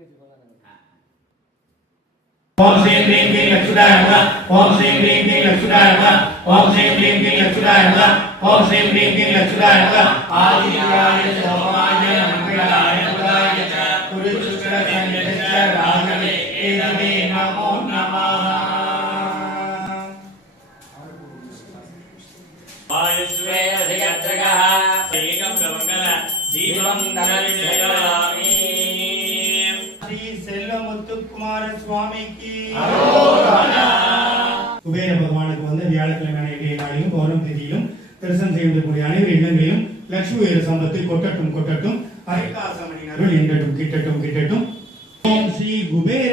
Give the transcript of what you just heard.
ओम श्री ह्रीं क्लीं लक्ष्मीदाय नमः। ओम श्री ह्रीं क्लीं लक्ष्मीदाय नमः। ओम श्री ह्रीं क्लीं लक्ष्मीदाय नमः। ओम श्री ह्रीं क्लीं लक्ष्मीदाय नमः। आदित्याय च सोमाय मंगलाय बुधाय च पुरुषशुक्रशनैः च राहवे केतवे नमो नमः। वायुस्वेदधिगत्रगः एकं प्रमङ्गल दीपं दर्शयामि। श्री செல்வமுத்துக்குமார சுவாமிக்கு அரோகரா. குபேர பகவானுக்கு வந்து வியாழக்கிழமை நாளிலும் பௌர்ணமி திதியிலும் தரிசனம் செய்யக்கூடிய அனைவரு இல்லங்களிலும் லட்சுமி உயர சம்பத்து கொட்டட்டும் கொட்டட்டும். ஹரிகாசமணி அருள் எங்கட்டும் கிட்டட்டும் கிட்டட்டும். ஓம் ஸ்ரீ குபேர